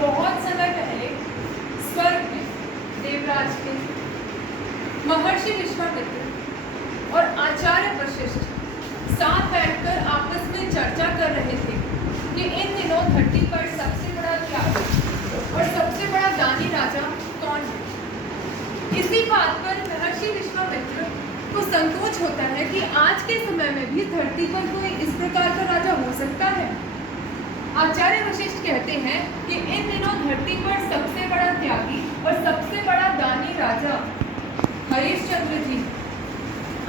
बहुत समय पहले स्वर्ग में देवराज के महर्षि विश्वामित्र और आचार्य वशिष्ठ साथ बैठकर आपस में चर्चा कर रहे थे कि इन दिनों धरती पर सबसे बड़ा त्यागी और सबसे बड़ा दानी राजा कौन है। इसी बात पर महर्षि विश्वामित्र को संकोच होता है कि आज के समय में भी धरती पर कोई इस प्रकार का राजा हो सकता है। आचार्य वशिष्ठ कहते हैं कि इन दिनों धरती पर सबसे बड़ा त्यागी और सबसे बड़ा दानी राजा हरिश्चंद्र जी,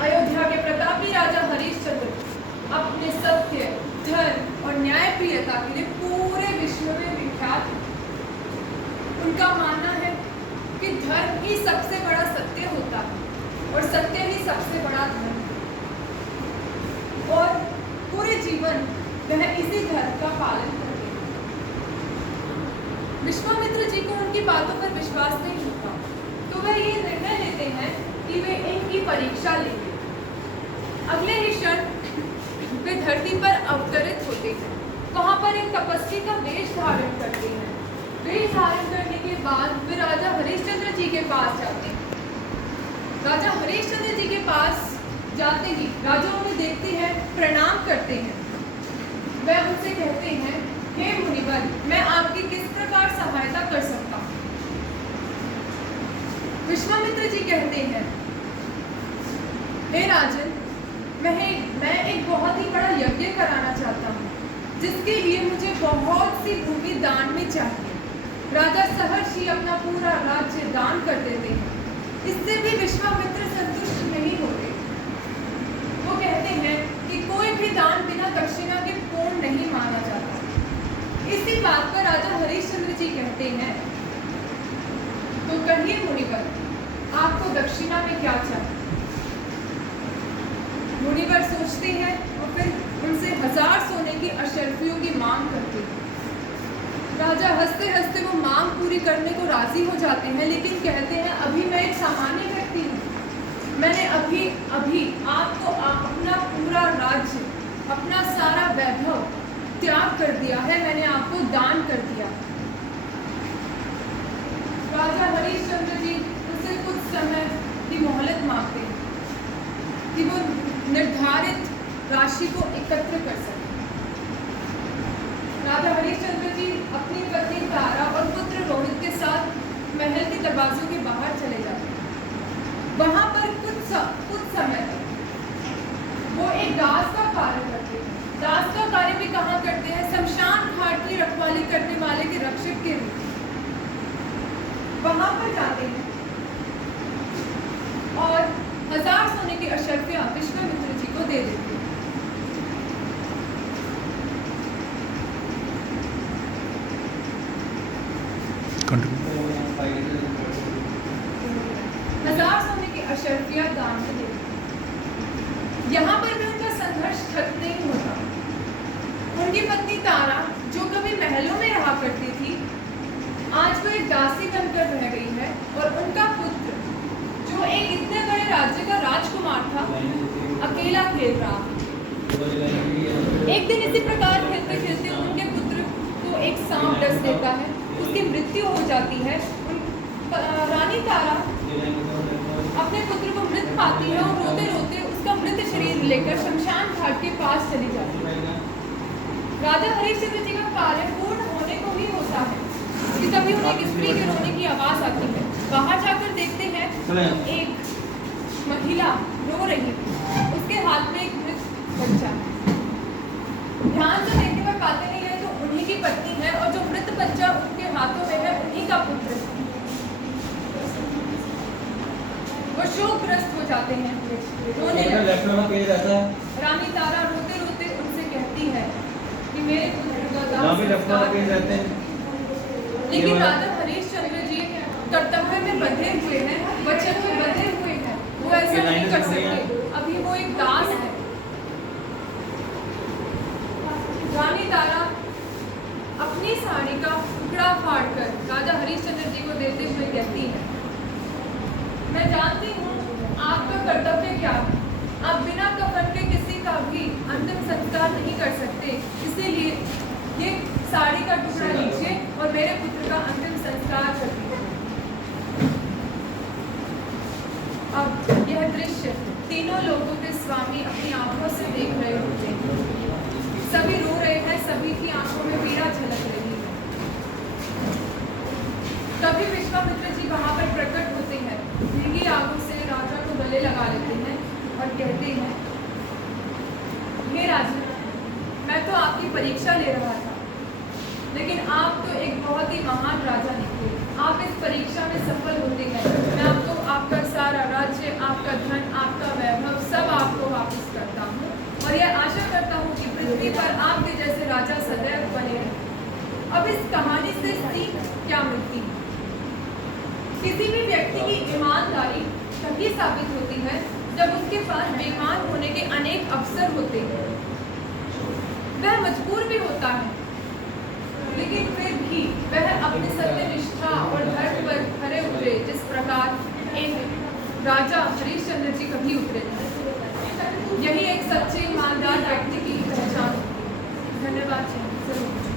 अयोध्या के प्रतापी राजा हरिश्चंद्र अपने सत्य, धर्म और न्यायप्रियता के लिए पूरे विश्व में विख्यात है। उनका मानना है कि धर्म ही सबसे बड़ा सत्य होता है और सत्य ही सबसे बड़ा धर्म है और पूरे जीवन वह इसी धर्म का पालन करते हैं। विश्वामित्र जी को उनकी बातों पर विश्वास नहीं होता, तो वह ये निर्णय लेते हैं कि वे इनकी परीक्षा लेंगे। अगले ही क्षण वे धरती पर अवतरित होते हैं। वहां पर एक तपस्वी का वेश धारण करते हैं। वेश धारण करने के बाद वे राजा हरिश्चंद्र जी के पास जाते हैं। राजा हरिश्चंद्र जी के पास जाते ही राजा उन्हें देखते हैं, प्रणाम करते हैं। वह उनसे कहते हैं, हे मुनिवर, मैं आपकी किस प्रकार सहायता कर सकता हूँ। विश्वामित्र जी कहते हैं, हे राजन, मैं एक बहुत ही बड़ा यज्ञ कराना चाहता हूँ, जिसके लिए मुझे बहुत सी भूमि दान में चाहिए। राजा सहर्षि अपना पूरा राज्य दान कर देते हैं। इससे भी विश्वामित्र संतुष्ट नहीं होते। वो कहते हैं कि कोई भी दान बिना दक्षिणा के पूर्ण नहीं माना जाता। इसी बात पर राजा हरिश्चंद्र जी कहते हैं, तो कहिए मुनिवर, आपको दक्षिणा में क्या चाहिए। मुनिवर सोचते हैं और फिर उनसे 1000 सोने की अशर्फियों की मांग करते हैं। राजा हंसते हंसते वो मांग पूरी करने को राजी हो जाते हैं, लेकिन कहते हैं, अभी मैं एक सामान्य व्यक्ति हूँ। मैंने अभी आपको अपना पूरा राज्य, अपना सारा वैभव त्याग कर दिया है। मैंने आपको दान कर दिया। राजा हरिश्चंद्र जी उनसे कुछ समय की मोहलत मांगते हैं कि वो निर्धारित राशि को एकत्र कर सके। राजा हरिश्चंद्र जी अपनी पत्नी तारा और पुत्र रोहित के साथ महल के दरवाजों के बाहर चले जाते हैं। वहां पर कुछ समय तक वो एक दास का कार्य करते हैं। दास का कार्य भी कहाँ करते हैं? शमशान घाट की रखवाली करने वाले के रक्षक के रूप वहां पर जाते हैं और 1000 सोने की अशर्फियां विश्वामित्र जी को दे देते हैं। अशर्फिया दान में देते हैं। यहाँ पर भी उनका संघर्ष खत्म नहीं होता। उनकी पत्नी तारा, जो कभी महलों में रहा करती थी, आज वो एक दासी बनकर रह गई है और उनका पुत्र, जो एक इतने बड़े राज्य का राजकुमार था, अकेला खेल रहा। एक दिन इसी प्रकार खेलते खेलते उनके पुत्र को एक सांप डस लेता है। उसकी मृत्यु हो जाती है। रानी तारा अपने पुत्र को मृत पाती है और रोते रोते उसका मृत शरीर लेकर शमशान घाट के पास चली जाती है। राजा हरिश्चंद्र जी का कार्य पूर्ण होने को ही होता है कि तभी उन्हें एक स्त्री के रोने की आवाज आती है। बाहर जाकर देखते हैं तो एक महिला रो रही है। उसके हाथ में एक मृत बच्चा। ध्यान से देखने पर पाते नहीं है तो उन्हीं की पत्नी है और जो मृत बच्चा उनके हाथों में है उन्हीं का पुत्र है। वो शोकग्रस्त हो जाते हैं, रोने लगते हैं। रानी तारा रोते रोते उनसे कहती है कि मेरे पुत्र का दान। लेकिन राजा हरिश्चंद्र जी कर्तव्य में बंधे हुए हैं, वचन में बंधे हुए हैं। वो ऐसा नहीं कर सकते। अभी वो एक दास है। रानी तारा अपनी साड़ी का टुकड़ा फाड़कर राजा हरिश्चंद्र जी को देते हुए कहती है, मैं जानती हूँ आपका कर्तव्य क्या है। आप बिना कफन के किसी का भी अंतिम संस्कार नहीं कर सकते। इसीलिए ये साड़ी का टुकड़ा लीजिए और मेरे पुत्र परीक्षा ले रहा था, लेकिन आप तो एक बहुत ही महान राजा निकले। आप इस परीक्षा में सफल होते हैं, मैं आपको आपका सारा राज्य, आपका धन, आपका वैभव सब आपको वापस करता हूँ और यह आशा करता हूँ कि पृथ्वी पर आपके जैसे राजा सदैव बने रहें। अब इस कहानी से सीख क्या मिलती है? किसी भी व्यक्ति की ईमानदारी तभी साबित होती है जब उसके पास बेईमान होने के अनेक अवसर होते हैं। वह मजबूर भी होता है, लेकिन फिर भी वह अपने सत्यनिष्ठा और धर्म पर खरे उतरे, जिस प्रकार एक राजा हरिश्चंद्र जी कभी उतरे थे। यही एक सच्चे ईमानदार व्यक्ति की पहचान होती है। धन्यवाद जी।